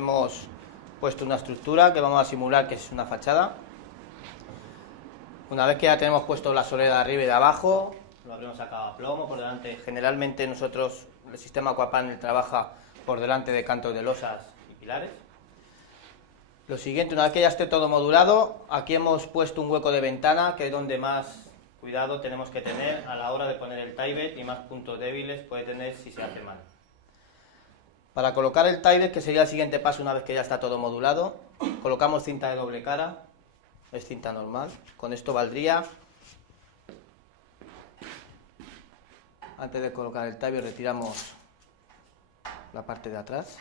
hemos puesto una estructura que vamos a simular que es una fachada. Una vez que ya tenemos puesto la solera de arriba y de abajo, lo habremos sacado a plomo por delante. Generalmente nosotros, el sistema Aquapanel trabaja por delante de cantos de losas y pilares. Lo siguiente, una vez que ya esté todo modulado, aquí hemos puesto un hueco de ventana, que es donde más cuidado tenemos que tener a la hora de poner el tie-bed y más puntos débiles puede tener si se hace mal. Para colocar el tie-bed, que sería el siguiente paso una vez que ya está todo modulado, colocamos cinta de doble cara, es cinta normal, con esto valdría. Antes de colocar el tie-bed retiramos la parte de atrás.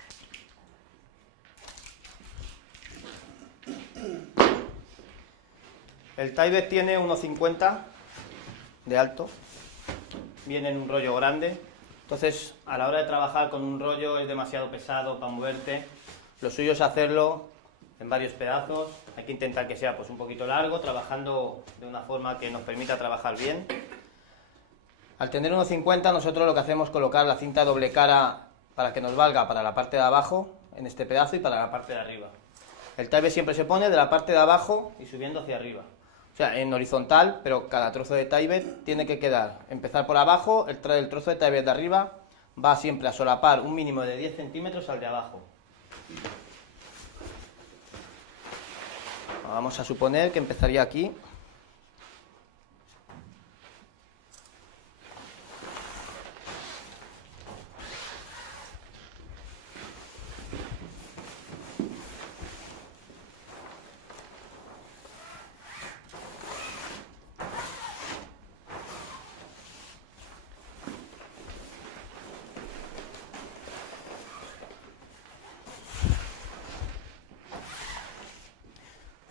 El tie-bed tiene 1,50 de alto, viene en un rollo grande, entonces a la hora de trabajar con un rollo es demasiado pesado para moverte. Lo suyo es hacerlo en varios pedazos, hay que intentar que sea pues un poquito largo, trabajando de una forma que nos permita trabajar bien. Al tener 1,50 nosotros lo que hacemos es colocar la cinta doble cara para que nos valga para la parte de abajo en este pedazo y para la parte de arriba. El tie-bed siempre se pone de la parte de abajo y subiendo hacia arriba. O sea, en horizontal, pero cada trozo de tie-bed tiene que quedar, empezar por abajo, el trozo de tie-bed de arriba va siempre a solapar un mínimo de 10 centímetros al de abajo. Vamos a suponer que empezaría aquí.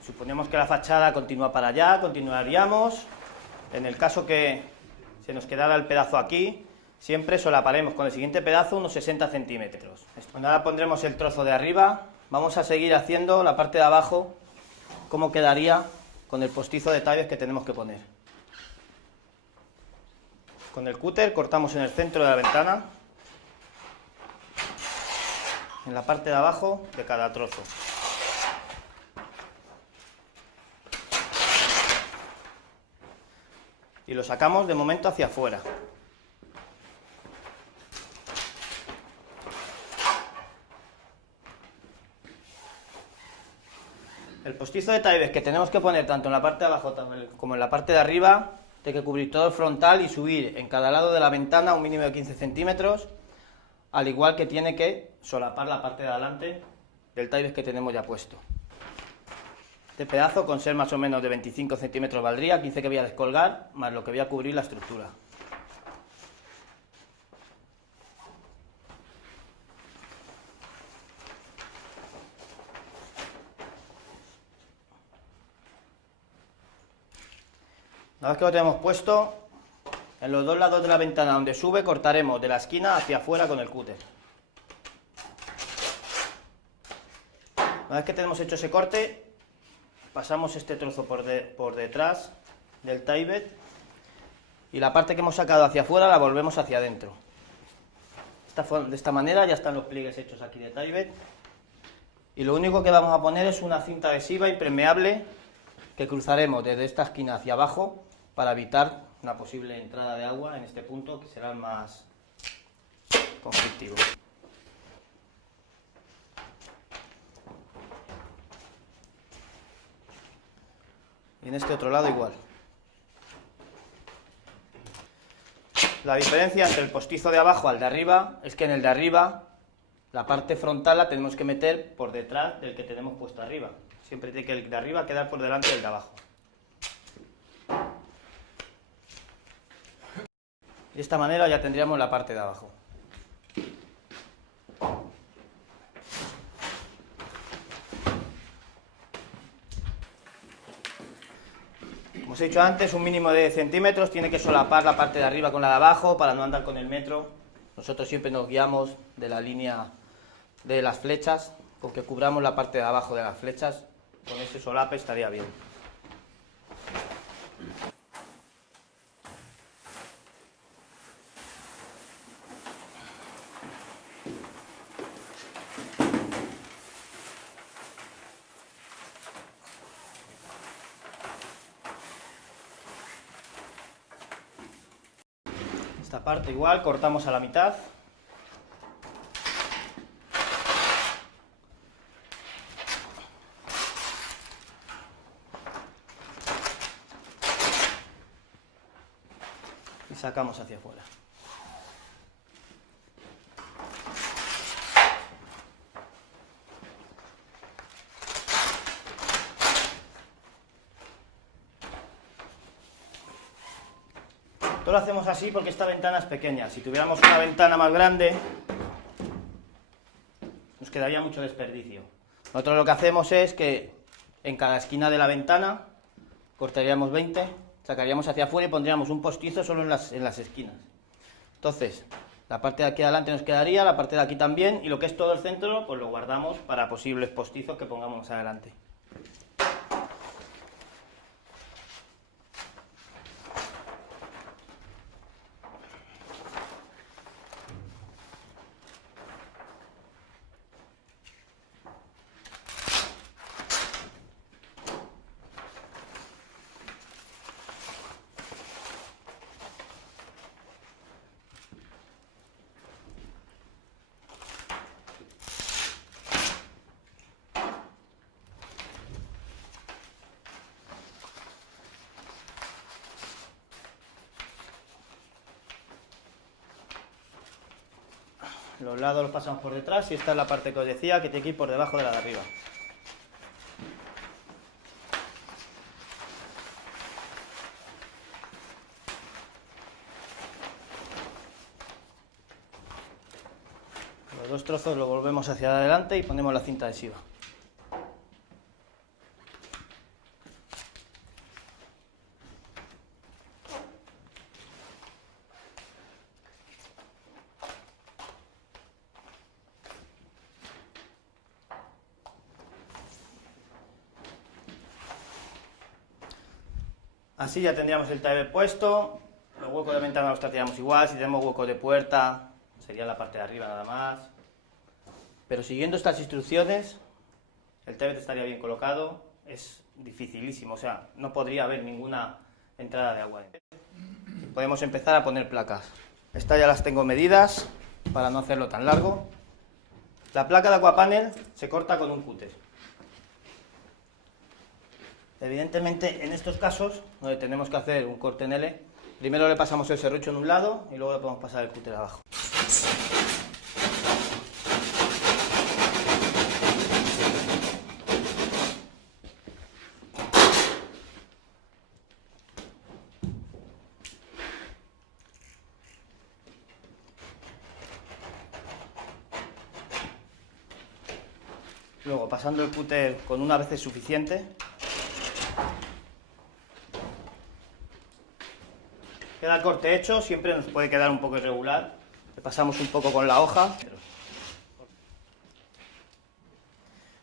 Suponemos que la fachada continúa para allá, continuaríamos. En el caso que se nos quedara el pedazo aquí, siempre solaparemos con el siguiente pedazo unos 60 centímetros. Cuando ahora pondremos el trozo de arriba, vamos a seguir haciendo la parte de abajo, cómo quedaría con el postizo de tie-bed que tenemos que poner. Con el cúter cortamos en el centro de la ventana, en la parte de abajo de cada trozo. Y lo sacamos de momento hacia afuera. El postizo de tie-bed que tenemos que poner tanto en la parte de abajo como en la parte de arriba, tiene que cubrir todo el frontal y subir en cada lado de la ventana un mínimo de 15 centímetros, al igual que tiene que solapar la parte de adelante del tie-bed que tenemos ya puesto. Este pedazo, con ser más o menos de 25 centímetros valdría, 15 que voy a descolgar, más lo que voy a cubrir la estructura. Una vez que lo tenemos puesto, en los dos lados de la ventana donde sube, cortaremos de la esquina hacia afuera con el cúter. Una vez que tenemos hecho ese corte, pasamos este trozo por detrás del tie-bed y la parte que hemos sacado hacia afuera la volvemos hacia adentro. De esta manera ya están los pliegues hechos aquí de tie-bed y lo único que vamos a poner es una cinta adhesiva impermeable que cruzaremos desde esta esquina hacia abajo para evitar una posible entrada de agua en este punto, que será el más conflictivo. Y en este otro lado igual. La diferencia entre el postizo de abajo al de arriba es que en el de arriba la parte frontal la tenemos que meter por detrás del que tenemos puesto arriba. Siempre tiene que el de arriba quedar por delante del de abajo. De esta manera ya tendríamos la parte de abajo. Como os he dicho antes, un mínimo de centímetros, tiene que solapar la parte de arriba con la de abajo para no andar con el metro. Nosotros siempre nos guiamos de la línea de las flechas, con que cubramos la parte de abajo de las flechas, con este solape estaría bien. Esta parte igual, cortamos a la mitad. Y sacamos hacia afuera. Esto lo hacemos así porque esta ventana es pequeña. Si tuviéramos una ventana más grande, nos quedaría mucho desperdicio. Nosotros lo que hacemos es que en cada esquina de la ventana cortaríamos 20, sacaríamos hacia afuera y pondríamos un postizo solo en las esquinas. Entonces, la parte de aquí adelante nos quedaría, la parte de aquí también, y lo que es todo el centro, pues lo guardamos para posibles postizos que pongamos más adelante. Los lados los pasamos por detrás y esta es la parte que os decía que tiene que ir por debajo de la de arriba. Los dos trozos los volvemos hacia adelante y ponemos la cinta adhesiva. Así ya tendríamos el taller puesto, los huecos de ventana los trataríamos igual, si tenemos huecos de puerta sería la parte de arriba nada más. Pero siguiendo estas instrucciones, el taller estaría bien colocado, es dificilísimo, o sea, no podría haber ninguna entrada de agua. Podemos empezar a poner placas. Estas ya las tengo medidas para no hacerlo tan largo. La placa de aquapanel se corta con un cúter. Evidentemente, en estos casos, donde tenemos que hacer un corte en L, primero le pasamos el serrucho en un lado y luego le podemos pasar el cúter abajo. Luego, pasando el cúter con una vez es suficiente. Queda el corte hecho, siempre nos puede quedar un poco irregular. Le pasamos un poco con la hoja.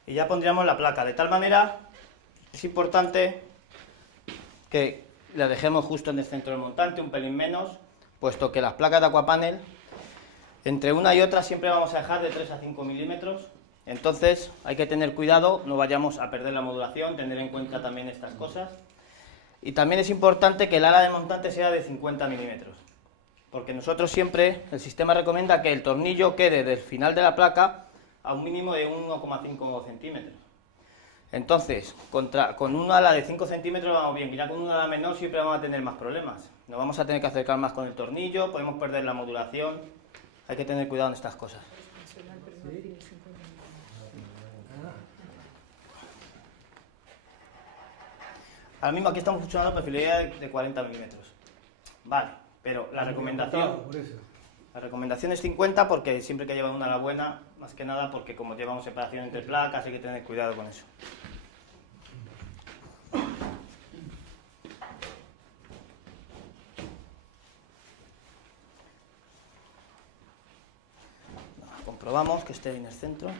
Y ya pondríamos la placa. De tal manera, es importante que la dejemos justo en el centro del montante, un pelín menos, puesto que las placas de aquapanel, entre una y otra siempre vamos a dejar de 3 a 5 milímetros. Entonces hay que tener cuidado, no vayamos a perder la modulación, tener en cuenta también estas cosas. Y también es importante que el ala de montante sea de 50 milímetros, porque nosotros siempre, el sistema recomienda que el tornillo quede del final de la placa a un mínimo de 1,5 centímetros. Entonces, con un ala de 5 centímetros vamos bien, y ya con un ala menor siempre vamos a tener más problemas. Nos vamos a tener que acercar más con el tornillo, podemos perder la modulación, hay que tener cuidado en estas cosas. Ahora mismo aquí estamos funcionando perfilería de 40 milímetros. Vale, pero la recomendación es 50 porque siempre que llevan una ala buena, más que nada porque como llevamos separación entre placas hay que tener cuidado con eso. Comprobamos que esté en el centro.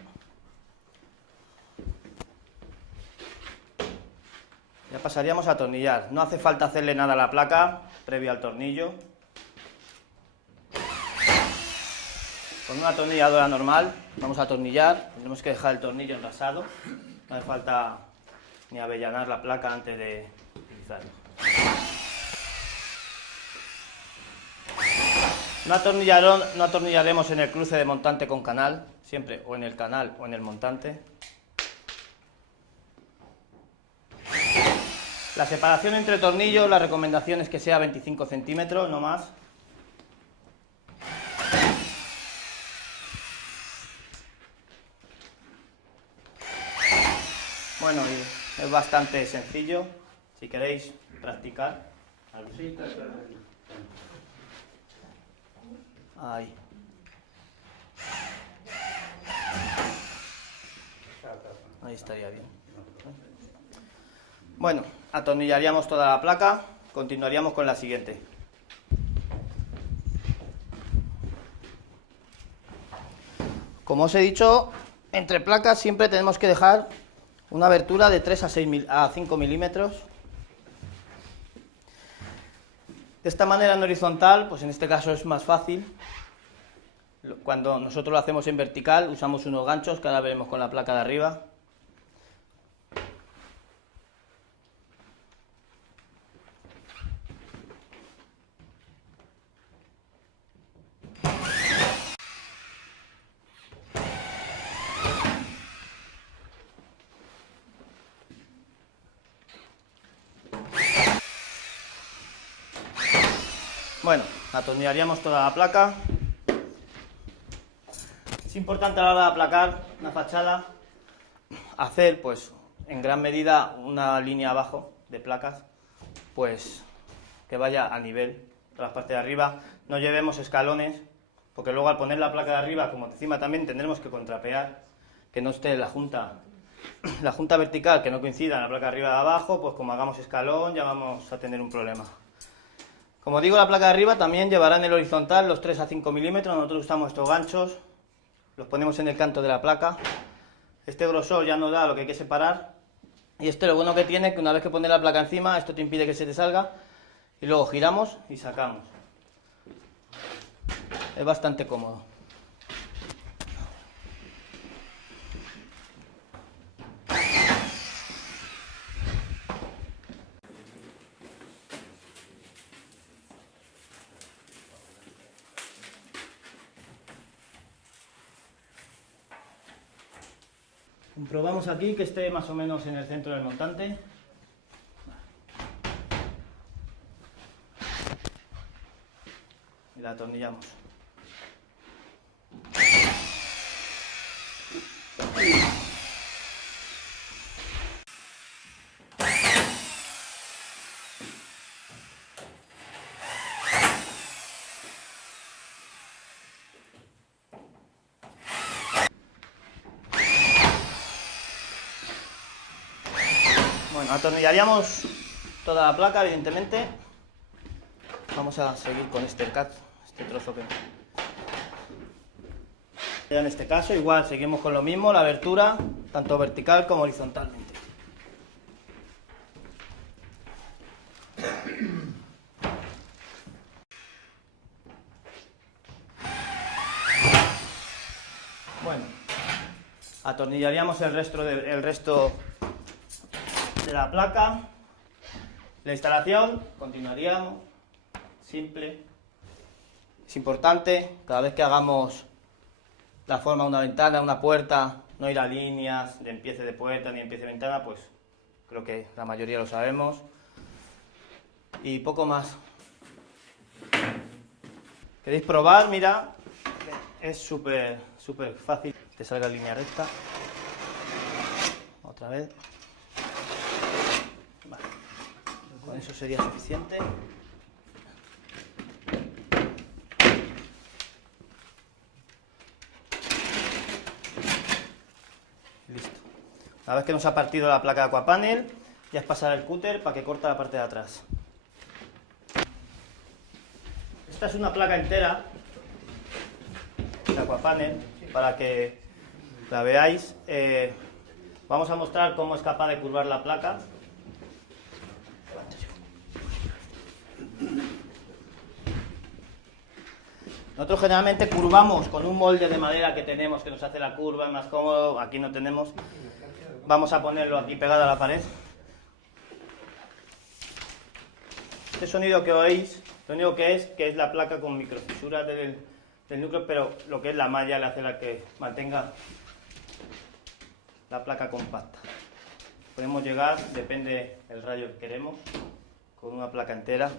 Ya pasaríamos a atornillar. No hace falta hacerle nada a la placa previo al tornillo. Con una atornilladora normal vamos a atornillar. Tenemos que dejar el tornillo enrasado. No hace falta ni avellanar la placa antes de utilizarlo. No atornillaremos en el cruce de montante con canal, siempre o en el canal o en el montante. La separación entre tornillos, la recomendación es que sea 25 centímetros, no más. Bueno, y es bastante sencillo, si queréis practicar. Ahí. Ahí estaría bien. Bueno, atornillaríamos toda la placa, continuaríamos con la siguiente. Como os he dicho, entre placas siempre tenemos que dejar una abertura de 3 a 5 milímetros. De esta manera en horizontal, pues en este caso es más fácil. Cuando nosotros lo hacemos en vertical, usamos unos ganchos que ahora veremos con la placa de arriba. Bueno, atornillaríamos toda la placa. Es importante a la hora de aplacar una fachada hacer, pues, en gran medida una línea abajo de placas, pues, que vaya a nivel de la parte de arriba. No llevemos escalones, porque luego al poner la placa de arriba, como encima también tendremos que contrapear, que no esté la junta vertical, que no coincida en la placa de arriba y de abajo, pues como hagamos escalón ya vamos a tener un problema. Como digo, la placa de arriba también llevará en el horizontal los 3 a 5 milímetros. Nosotros usamos estos ganchos, los ponemos en el canto de la placa. Este grosor ya nos da lo que hay que separar. Y este lo bueno que tiene es que una vez que pones la placa encima, esto te impide que se te salga. Y luego giramos y sacamos. Es bastante cómodo. Comprobamos aquí que esté más o menos en el centro del montante. Y la atornillamos. Bueno, atornillaríamos toda la placa, evidentemente. Vamos a seguir con este trozo que... En este caso, igual, seguimos con lo mismo, la abertura, tanto vertical como horizontalmente. Bueno, atornillaríamos el resto de la placa. La instalación, continuaríamos, simple. Es importante, cada vez que hagamos la forma de una ventana, una puerta, no ir a líneas de empiece de puerta ni empiece de ventana, pues creo que la mayoría lo sabemos. Y poco más. ¿Queréis probar? Mira, es súper fácil. Te salga en línea recta. Otra vez. Vale. Con eso sería suficiente. Listo. Una vez que nos ha partido la placa de Aquapanel, ya es pasar el cúter para que corte la parte de atrás. Esta es una placa entera de Aquapanel, para que la veáis. Vamos a mostrar cómo es capaz de curvar la placa. Nosotros generalmente curvamos con un molde de madera que tenemos, que nos hace la curva, es más cómodo. Aquí no tenemos. Vamos a ponerlo aquí pegado a la pared. Este sonido que oís Lo único que es la placa con microfisuras del núcleo, pero lo que es la malla le hace la que mantenga la placa compacta. Podemos llegar, depende del radio que queremos, con una placa entera.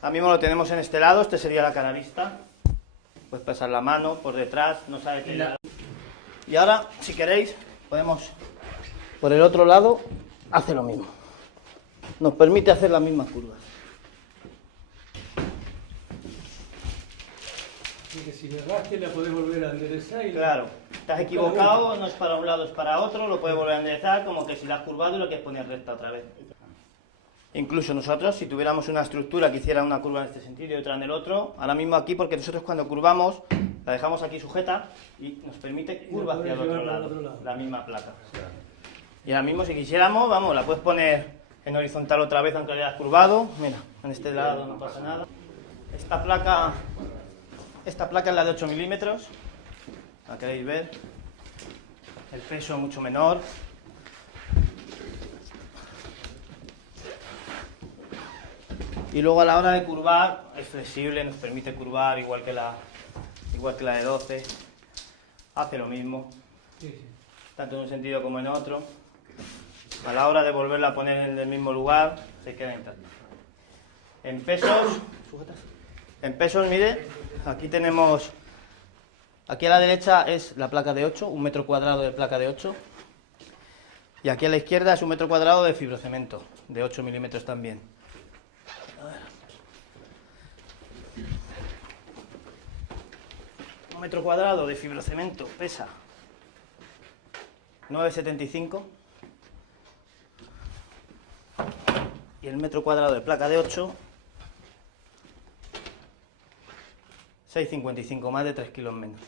Ahora mismo lo tenemos en este lado, este sería la cara vista. Puedes pasar la mano por detrás, no sabe qué. Y ahora, si queréis, podemos por el otro lado hacer lo mismo. Nos permite hacer las mismas curvas. Y que si le rasque la podés volver a enderezar y... Claro, estás equivocado, no es para un lado, es para otro, lo puedes volver a enderezar, como que si la has curvado y lo quieres poner recta otra vez. Incluso nosotros, si tuviéramos una estructura que hiciera una curva en este sentido y otra en el otro, ahora mismo aquí, porque nosotros cuando curvamos, la dejamos aquí sujeta y nos permite curva hacia el otro lado, la misma placa. Y ahora mismo, si quisiéramos, vamos, la puedes poner en horizontal otra vez, aunque la hayas curvado. Mira, en este lado no pasa nada. Esta placa es la de 8 milímetros, la queréis ver. El peso es mucho menor. Y luego a la hora de curvar es flexible, nos permite curvar igual que la de 12. Hace lo mismo, tanto en un sentido como en otro. A la hora de volverla a poner en el mismo lugar, se queda intacta. En pesos, mire, aquí tenemos, aquí a la derecha es la placa de 8, 1 metro cuadrado de placa de 8. Y aquí a la izquierda es 1 metro cuadrado de fibrocemento, de 8 milímetros también. 1 metro cuadrado de fibrocemento pesa 9,75 y el metro cuadrado de placa de 8 6,55, más de 3 kilos menos.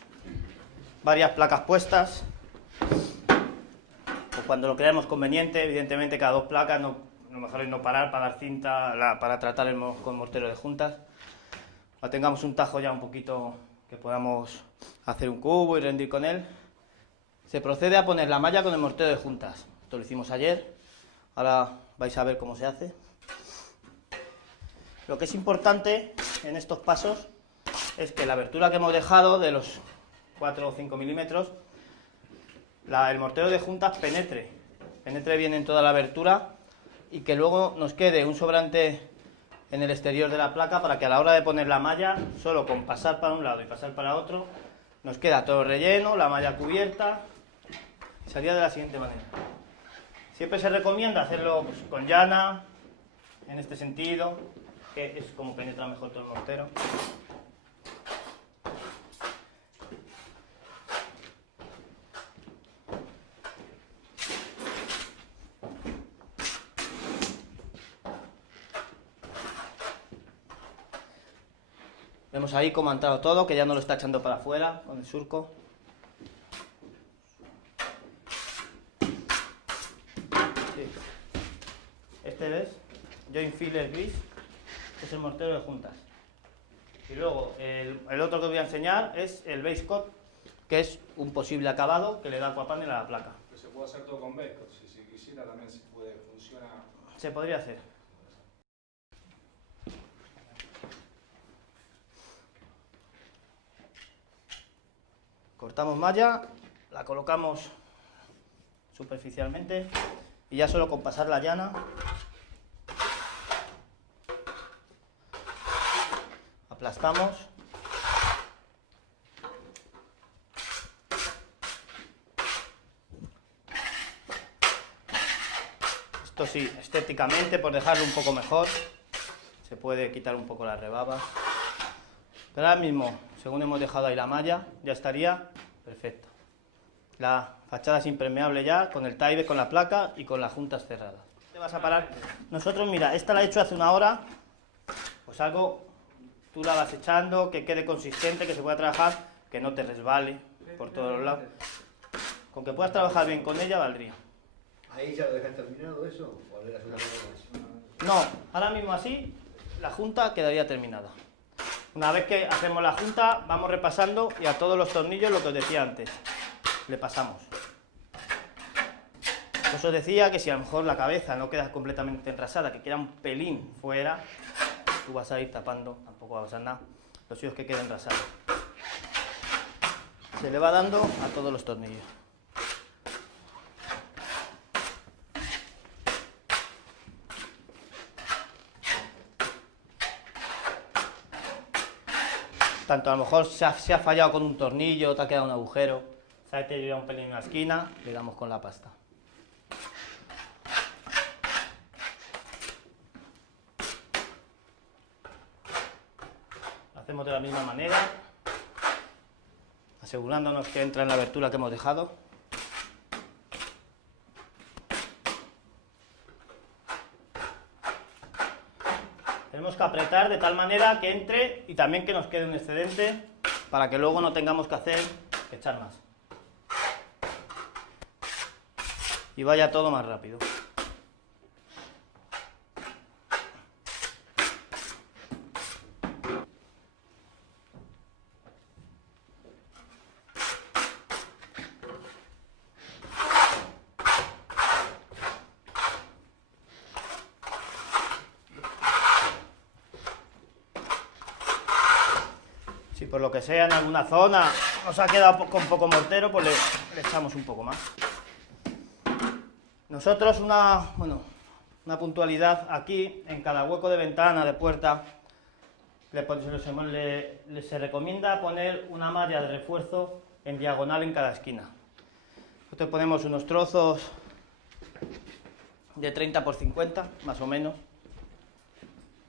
Varias placas puestas, pues cuando lo creamos conveniente. Evidentemente cada 2 placas lo mejor es no parar para dar cinta, para tratar con mortero de juntas. Cuando tengamos un tajo ya un poquito que podamos hacer un cubo y rendir con él, se procede a poner la malla con el mortero de juntas. Esto lo hicimos ayer, ahora vais a ver cómo se hace. Lo que es importante en estos pasos es que la abertura que hemos dejado de los 4 o 5 milímetros, el mortero de juntas penetre bien en toda la abertura y que luego nos quede un sobrante en el exterior de la placa para que a la hora de poner la malla, solo con pasar para un lado y pasar para otro, nos queda todo relleno, la malla cubierta. Sería de la siguiente manera. Siempre se recomienda hacerlo pues, con llana, en este sentido, que es como penetra mejor todo el mortero. Vemos ahí cómo ha entrado todo, que ya no lo está echando para afuera con el surco. Sí. Este ves, joint filler gris, es el mortero de juntas. Y luego el otro que os voy a enseñar es el base coat, que es un posible acabado que le da aquapanel a la placa. Pero se puede hacer todo con base coat, si se quisiera también se puede, funciona. Se podría hacer. Cortamos malla, la colocamos superficialmente y ya solo con pasar la llana aplastamos. Esto sí, estéticamente, por dejarlo un poco mejor, se puede quitar un poco las rebabas. Pero ahora mismo, según hemos dejado ahí la malla, ya estaría perfecto. La fachada es impermeable ya, con el taibe, con la placa y con las juntas cerradas. Te vas a parar. Nosotros, mira, esta la he hecho hace una hora, pues algo, tú la vas echando, que quede consistente, que se pueda trabajar, que no te resbale por todos los lados. Con que puedas trabajar bien con ella, valdría. ¿Ahí ya lo dejas terminado eso? ¿O le das una más? No, ahora mismo así, la junta quedaría terminada. Una vez que hacemos la junta, vamos repasando y a todos los tornillos lo que os decía antes, le pasamos. Pues os decía que si a lo mejor la cabeza no queda completamente enrasada, que queda un pelín fuera, tú vas a ir tapando, tampoco va a pasar nada. Lo suyo es que quede engrasado. Se le va dando a todos los tornillos. Tanto a lo mejor se ha fallado con un tornillo, te ha quedado un agujero, se ha deteriorado un pelín en la esquina, le damos con la pasta. Lo hacemos de la misma manera, asegurándonos que entra en la abertura que hemos dejado. Tenemos que apretar de tal manera que entre y también que nos quede un excedente para que luego no tengamos que echar más. Y vaya todo más rápido. Si por lo que sea en alguna zona nos ha quedado con poco mortero, pues le echamos un poco más. Nosotros una puntualidad aquí, en cada hueco de ventana, de puerta, se recomienda poner una malla de refuerzo en diagonal en cada esquina. Nosotros ponemos unos trozos de 30 por 50, más o menos,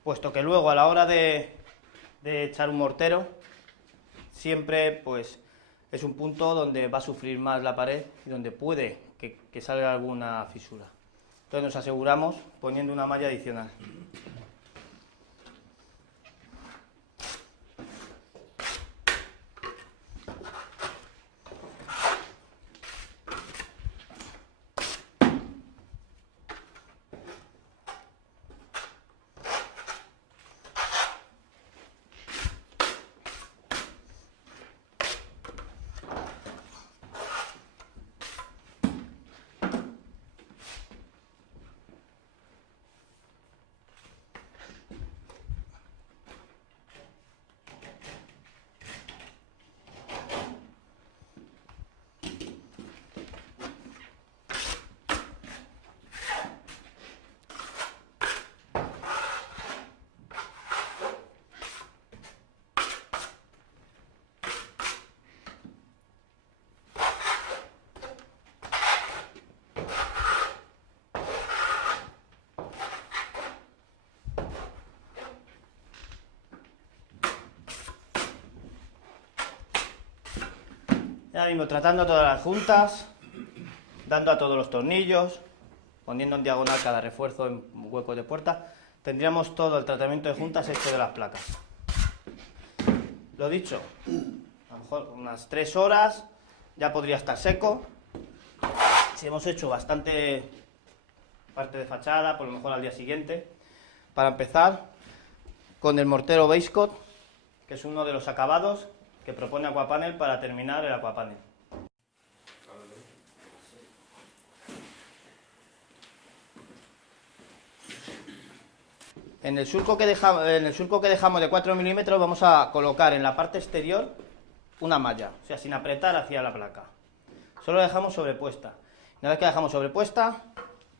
puesto que luego a la hora de echar un mortero, siempre pues es un punto donde va a sufrir más la pared y donde puede que salga alguna fisura. Entonces nos aseguramos poniendo una malla adicional. Ya mismo tratando todas las juntas, dando a todos los tornillos, poniendo en diagonal cada refuerzo en huecos de puerta, tendríamos todo el tratamiento de juntas hecho de las placas. Lo dicho, a lo mejor unas 3 horas ya podría estar seco. Si hemos hecho bastante parte de fachada, por lo mejor al día siguiente. Para empezar, con el mortero base coat, que es uno de los acabados que propone Aquapanel para terminar el Aquapanel. En el surco que dejamos de 4 milímetros vamos a colocar en la parte exterior una malla, o sea, sin apretar hacia la placa. Solo la dejamos sobrepuesta. Una vez que la dejamos sobrepuesta,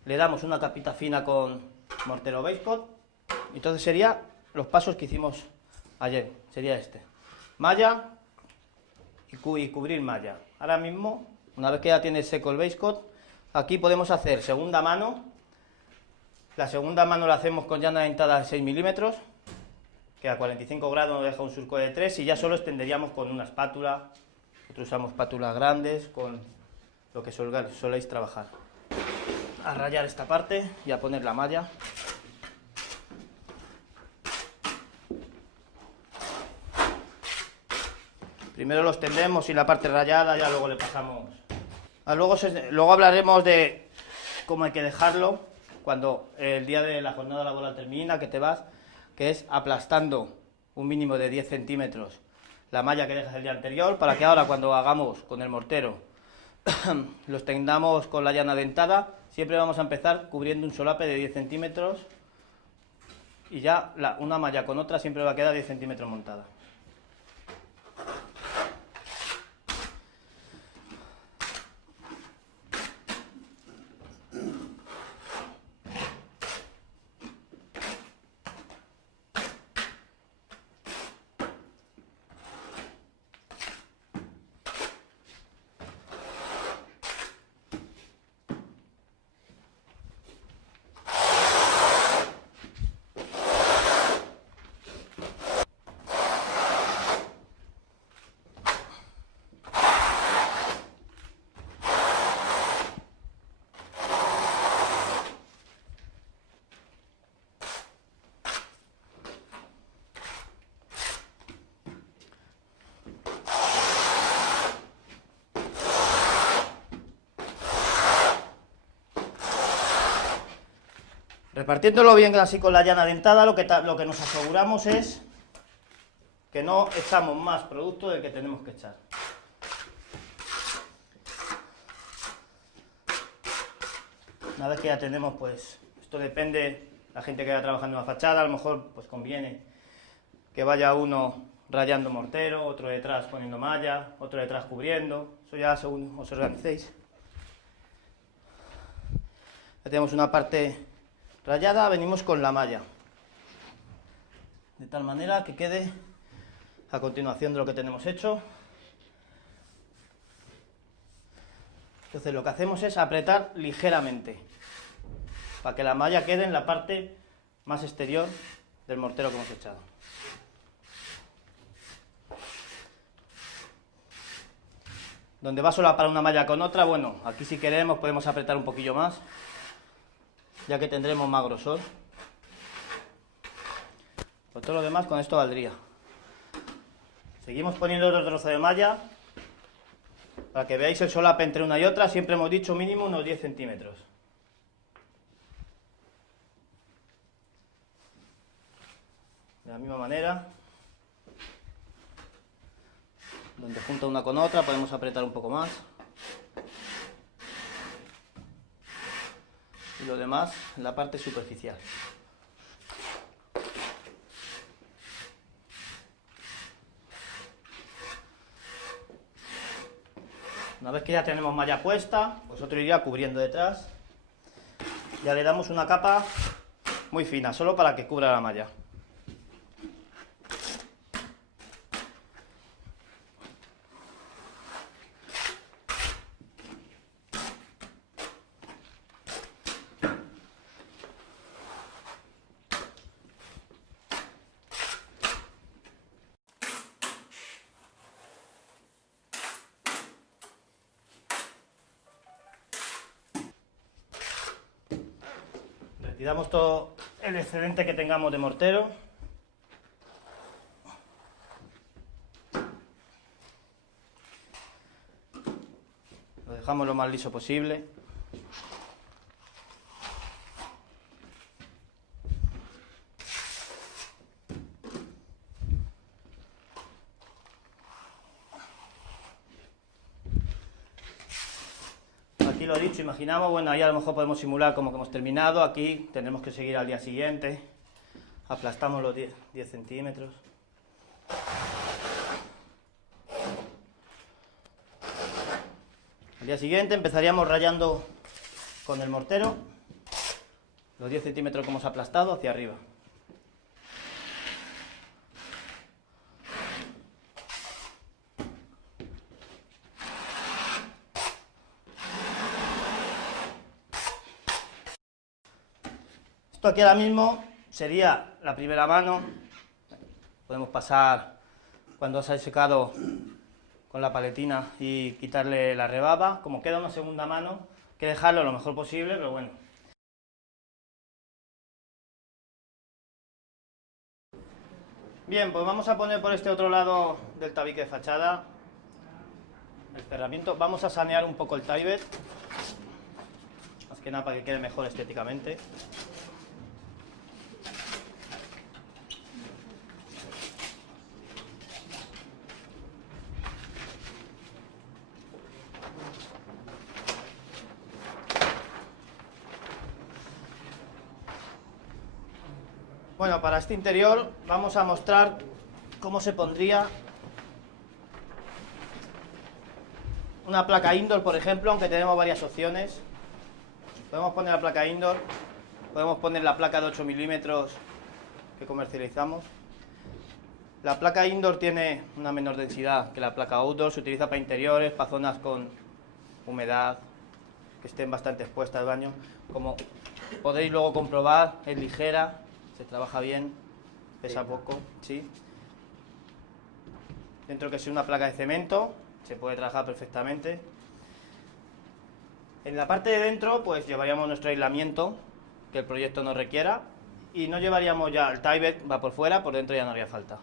le damos una capita fina con mortero base coat. Entonces serían los pasos que hicimos ayer, sería este. Malla y cubrir malla. Ahora mismo, una vez que ya tiene seco el base coat, aquí podemos hacer segunda mano. La segunda mano la hacemos con llana dentada de 6 milímetros, que a 45 grados nos deja un surco de 3, y ya solo extenderíamos con una espátula. Nosotros usamos espátulas grandes, con lo que soléis trabajar. A rayar esta parte y a poner la malla. Primero los tendemos y la parte rayada ya luego le pasamos. Luego hablaremos de cómo hay que dejarlo cuando el día de la jornada laboral termina, que te vas, que es aplastando un mínimo de 10 centímetros la malla que dejas el día anterior, para que ahora cuando hagamos con el mortero los tendamos con la llana dentada. Siempre vamos a empezar cubriendo un solape de 10 centímetros y ya una malla con otra siempre va a quedar 10 centímetros montada. Repartiéndolo bien así con la llana dentada, lo que nos aseguramos es que no echamos más producto del que tenemos que echar. Una vez que ya tenemos, pues, esto depende, la gente que vaya trabajando en la fachada, a lo mejor pues conviene que vaya uno rayando mortero, otro detrás poniendo malla, otro detrás cubriendo, eso ya según os organicéis. Ya tenemos una parte rayada, venimos con la malla, de tal manera que quede a continuación de lo que tenemos hecho. Entonces lo que hacemos es apretar ligeramente, para que la malla quede en la parte más exterior del mortero que hemos echado. Donde va a solapar una malla con otra, bueno, aquí si queremos podemos apretar un poquillo más, ya que tendremos más grosor. Por todo lo demás con esto valdría. Seguimos poniendo otro trozo de malla para que veáis el solape entre una y otra. Siempre hemos dicho mínimo unos 10 centímetros. De la misma manera, donde junta una con otra podemos apretar un poco más. Y lo demás en la parte superficial. Una vez que ya tenemos malla puesta, pues otro iría cubriendo detrás. Ya le damos una capa muy fina, solo para que cubra la malla. Retiramos todo el excedente que tengamos de mortero. Lo dejamos lo más liso posible. Aquí lo dicho, imaginamos, bueno, ahí a lo mejor podemos simular como que hemos terminado, aquí tendremos que seguir al día siguiente, aplastamos los 10 centímetros. Al día siguiente empezaríamos rayando con el mortero los 10 centímetros que hemos aplastado hacia arriba. Esto aquí ahora mismo sería la primera mano. Podemos pasar cuando se ha secado con la paletina y quitarle la rebaba. Como queda una segunda mano, hay que dejarlo lo mejor posible, pero bueno. Bien, pues vamos a poner por este otro lado del tabique de fachada el cerramiento. Vamos a sanear un poco el taibet, más que nada para que quede mejor estéticamente. Bueno, para este interior vamos a mostrar cómo se pondría una placa indoor, por ejemplo, aunque tenemos varias opciones. Podemos poner la placa indoor, podemos poner la placa de 8 milímetros que comercializamos. La placa indoor tiene una menor densidad que la placa outdoor, se utiliza para interiores, para zonas con humedad, que estén bastante expuestas al baño. Como podéis luego comprobar, es ligera, se trabaja bien, pesa poco, ¿sí? Dentro que sea una placa de cemento, se puede trabajar perfectamente. En la parte de dentro, pues llevaríamos nuestro aislamiento, que el proyecto nos requiera, y no llevaríamos ya el tie-back, va por fuera, por dentro ya no haría falta.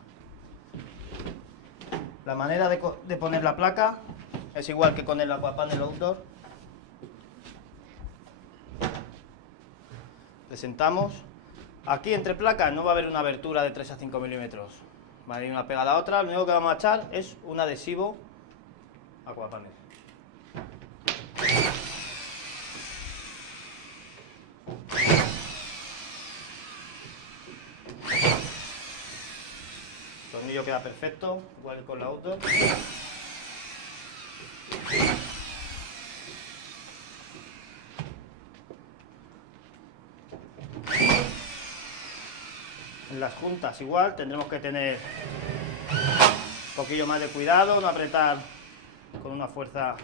La manera de poner la placa es igual que con el aquapanel outdoor. Le sentamos. Aquí entre placas no va a haber una abertura de 3 a 5 milímetros. Va a ir una pegada a otra. Lo único que vamos a echar es un adhesivo aquapanel. El tornillo queda perfecto, igual que con la outdoor. En las juntas igual tendremos que tener un poquillo más de cuidado, no apretar con una fuerza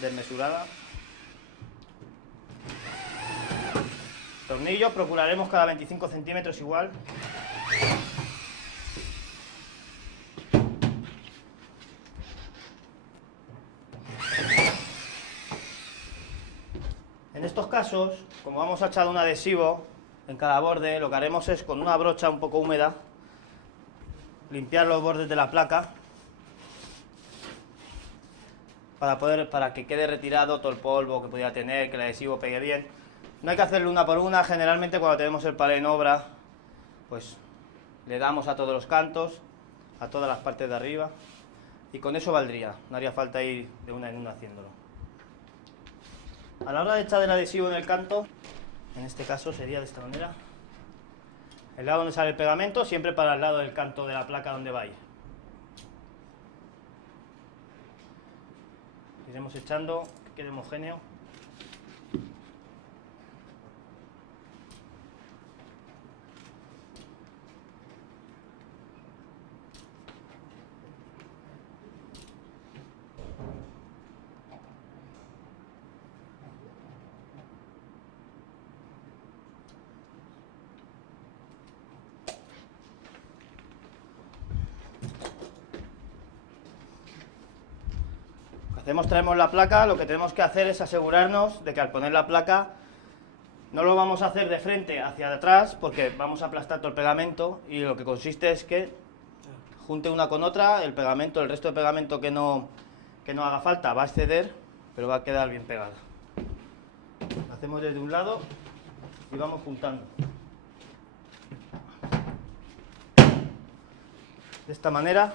desmesurada. Tornillos procuraremos cada 25 centímetros igual. En estos casos, como vamos a echar un adhesivo en cada borde, lo que haremos es con una brocha un poco húmeda limpiar los bordes de la placa para que quede retirado todo el polvo que pudiera tener, que el adhesivo pegue bien. No hay que hacerlo una por una, generalmente cuando tenemos el palé en obra, pues le damos a todos los cantos, a todas las partes de arriba, y con eso valdría, no haría falta ir de una en una haciéndolo. A la hora de echar el adhesivo en el canto, en este caso sería de esta manera. El lado donde sale el pegamento, siempre para el lado del canto de la placa donde va a ir. Iremos echando, que quede homogéneo. Traemos la placa, lo que tenemos que hacer es asegurarnos de que al poner la placa no lo vamos a hacer de frente hacia atrás porque vamos a aplastar todo el pegamento, y lo que consiste es que junte una con otra, el pegamento, el resto de pegamento que no haga falta va a exceder, pero va a quedar bien pegada. Lo hacemos desde un lado y vamos juntando. De esta manera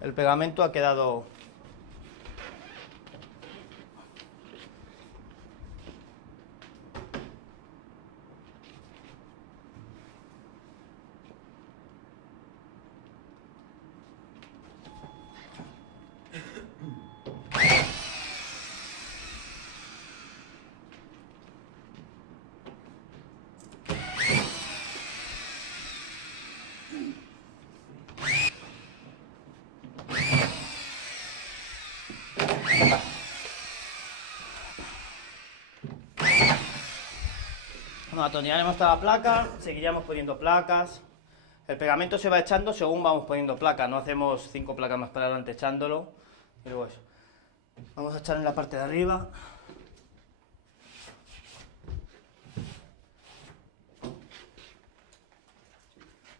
el pegamento ha quedado atornillaremos toda la placa, seguiríamos poniendo placas. El pegamento se va echando según vamos poniendo placas, no hacemos 5 placas más para adelante echándolo. Y luego eso. Vamos a echar en la parte de arriba.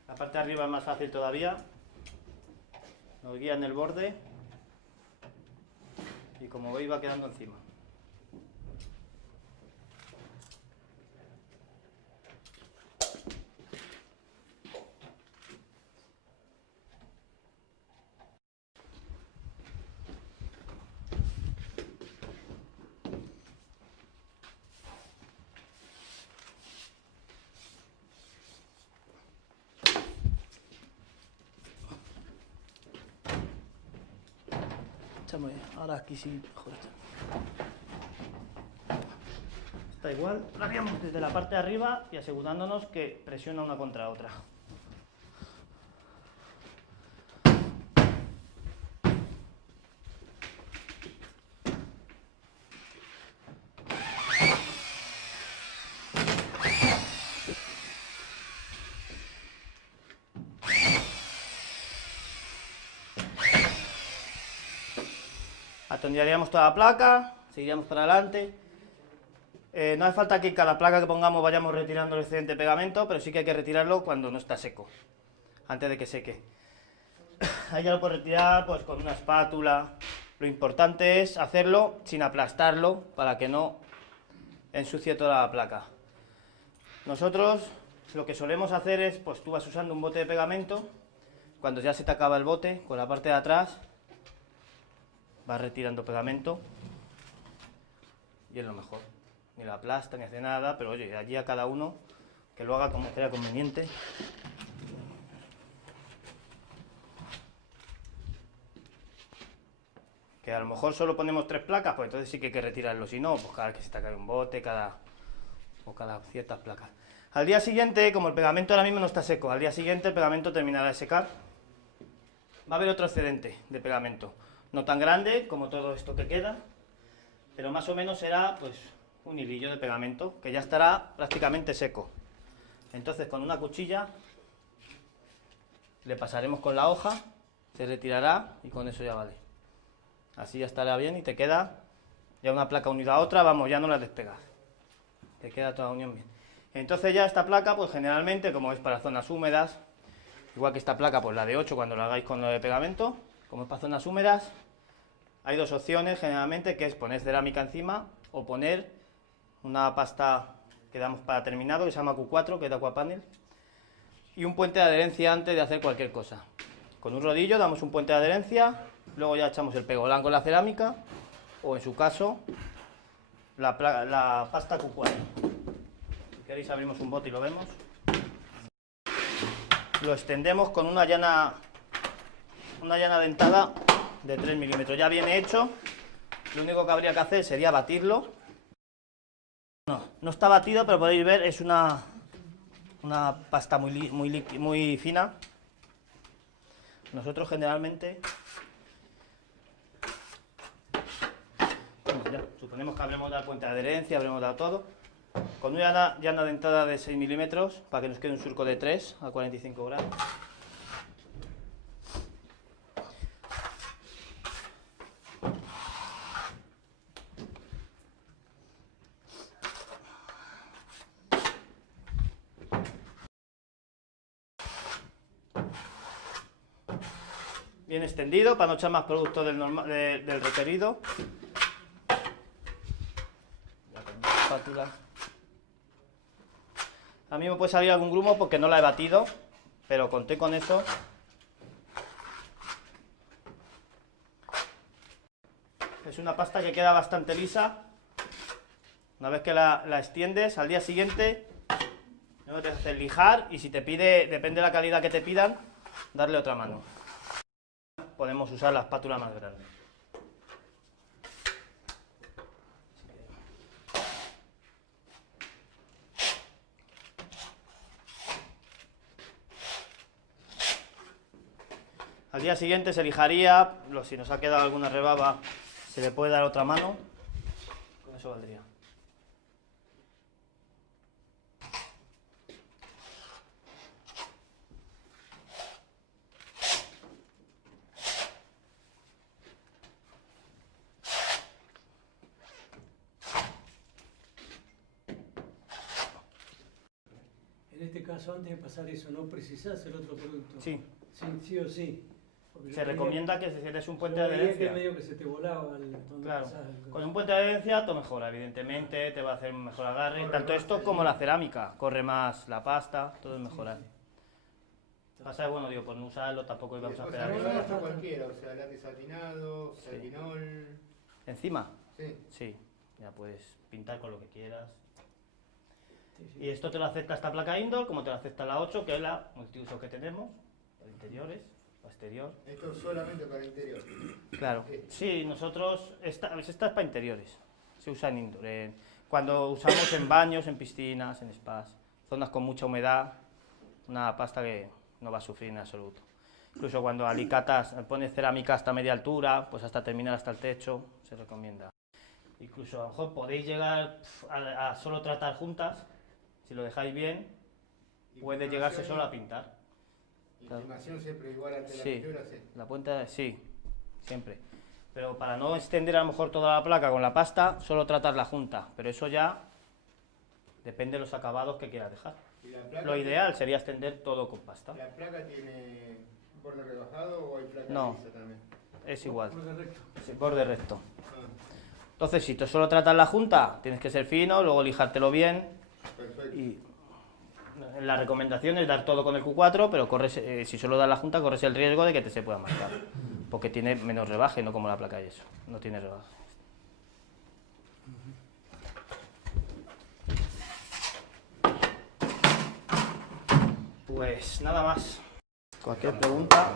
La parte de arriba es más fácil todavía. Nos guía en el borde. Y como veis va quedando encima. Echamos ahora aquí sí, mejor. Está igual, lo haríamos desde la parte de arriba y asegurándonos que presiona una contra otra. Atornillaríamos toda la placa, seguiríamos para adelante. No hace falta que cada placa que pongamos vayamos retirando el excedente de pegamento, pero sí que hay que retirarlo cuando no está seco, antes de que seque. Ahí ya lo puedes retirar pues, con una espátula. Lo importante es hacerlo sin aplastarlo para que no ensucie toda la placa. Nosotros lo que solemos hacer es, pues tú vas usando un bote de pegamento, cuando ya se te acaba el bote, con la parte de atrás, vas retirando pegamento y es lo mejor. Ni la aplasta ni hace nada, pero oye, allí a cada uno que lo haga como crea conveniente. Que a lo mejor solo ponemos 3 placas, pues entonces sí que hay que retirarlo, si no, pues cada vez que se te cae un bote, cada ciertas placas. Al día siguiente, como el pegamento ahora mismo no está seco, al día siguiente el pegamento terminará de secar. Va a haber otro excedente de pegamento. No tan grande como todo esto que queda, pero más o menos será pues un hilillo de pegamento que ya estará prácticamente seco. Entonces con una cuchilla le pasaremos con la hoja, se retirará y con eso ya vale. Así ya estará bien y te queda ya una placa unida a otra, vamos, ya no la despegas. Te queda toda unión bien. Entonces ya esta placa pues generalmente, como es para zonas húmedas, igual que esta placa pues la de 8 cuando la hagáis con lo de pegamento, como es para zonas húmedas, hay dos opciones generalmente, que es poner cerámica encima o poner una pasta que damos para terminado, que se llama Q4, que es de Aquapanel, y un puente de adherencia antes de hacer cualquier cosa. Con un rodillo damos un puente de adherencia, luego ya echamos el pegolán con la cerámica, o en su caso, la pasta Q4. Si queréis abrimos un bote y lo vemos. Lo extendemos con una llana dentada de 3 milímetros. Ya viene hecho, lo único que habría que hacer sería batirlo. No está batido, pero podéis ver, es una pasta muy fina. Nosotros generalmente, ya, suponemos que habremos dado puente de adherencia, habremos dado todo. Con una llana dentada de 6 milímetros, para que nos quede un surco de 3 a 45 grados. Bien extendido, para no echar más producto del requerido. Ya con una espátula. A mí me puede salir algún grumo porque no la he batido, pero conté con eso. Es una pasta que queda bastante lisa. Una vez que la extiendes, al día siguiente no te haces lijar y si te pide, depende de la calidad que te pidan, darle otra mano. Podemos usar la espátula más grande. Al día siguiente se lijaría, si nos ha quedado alguna rebaba, se le puede dar otra mano. Con eso valdría. En este caso, antes de pasar eso, ¿no precisás el otro producto? Sí. Sí o sí. Porque Se recomienda que se des un puente yo de veía adherencia. que medio que se te volaba cuando Claro, pasabas el con un puente de adherencia todo mejora, evidentemente, te va a hacer un mejor agarre, Corre tanto más, esto sí. como la cerámica, corre más la pasta, todo es mejorar. Sí. Pasa que, bueno, digo, por no usarlo tampoco íbamos a O esperar. sea, que no se- gasta cualquiera, o sea, látex satinado, satinol. Encima, Sí. sí, ya puedes pintar con lo que quieras. Sí. Y esto te lo acepta esta placa indoor, como te lo acepta la 8, que es la multiuso que tenemos, los interiores, para exterior. Esto es solamente para interior. Claro, sí, nosotros, esta es para interiores, se usa en indoor, cuando usamos en baños, en piscinas, en spas, zonas con mucha humedad, una pasta que no va a sufrir en absoluto. Incluso cuando alicatas, pones cerámica hasta media altura, pues hasta terminar hasta el techo, se recomienda. Incluso a lo mejor podéis llegar a solo tratar juntas, si lo dejáis bien, puede llegarse solo a pintar. Inclinación siempre igual ante la Sí, pintura, sí. la punta, sí, siempre. Pero para no extender a lo mejor toda la placa con la pasta, solo tratar la junta. Pero eso ya depende de los acabados que quieras dejar. ¿Y la placa Lo ideal sería extender todo con pasta. ¿La placa tiene borde rebajado o hay placa No. lisa también? Es igual, Borde recto. sí, borde recto. Ah, Entonces, si tú solo tratas la junta, tienes que ser fino, luego lijártelo bien. perfecto. Y la recomendación es dar todo con el Q4, pero corres, si solo das la junta, corres el riesgo de que te se pueda marcar. Porque tiene menos rebaje, no como la placa y eso. No tiene rebaje. Pues nada más. Cualquier pregunta.